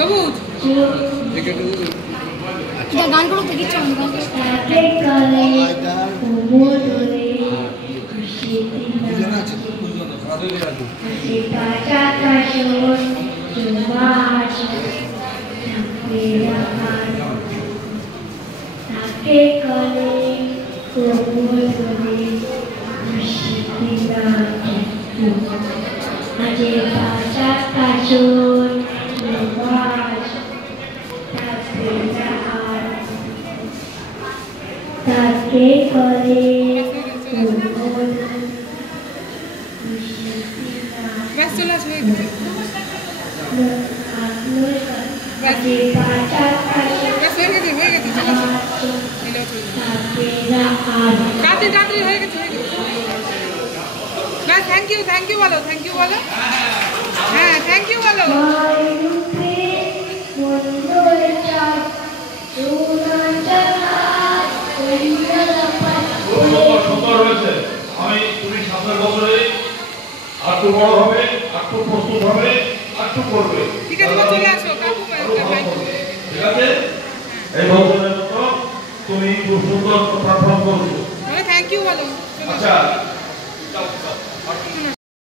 সবুজ গান করো তো কিছু बस चला हয়ে গেছে চলো কাতে তাড়াতাড়ি হয়ে গেছে বাস থ্যাংক ইউ বলো হ্যাঁ থ্যাংক ইউ বলো সুন্দর হয়েছে তুমি 7 বছরে একটু বড় হবে একটু প্রস্তুত হবে একটু করবে ঠিক আছে চলে আসো কাকু ঠিক আছে এই বছরের মতো তুমি খুব সুন্দর পারফর্ম করছো থ্যাংক ইউ বলো আচ্ছা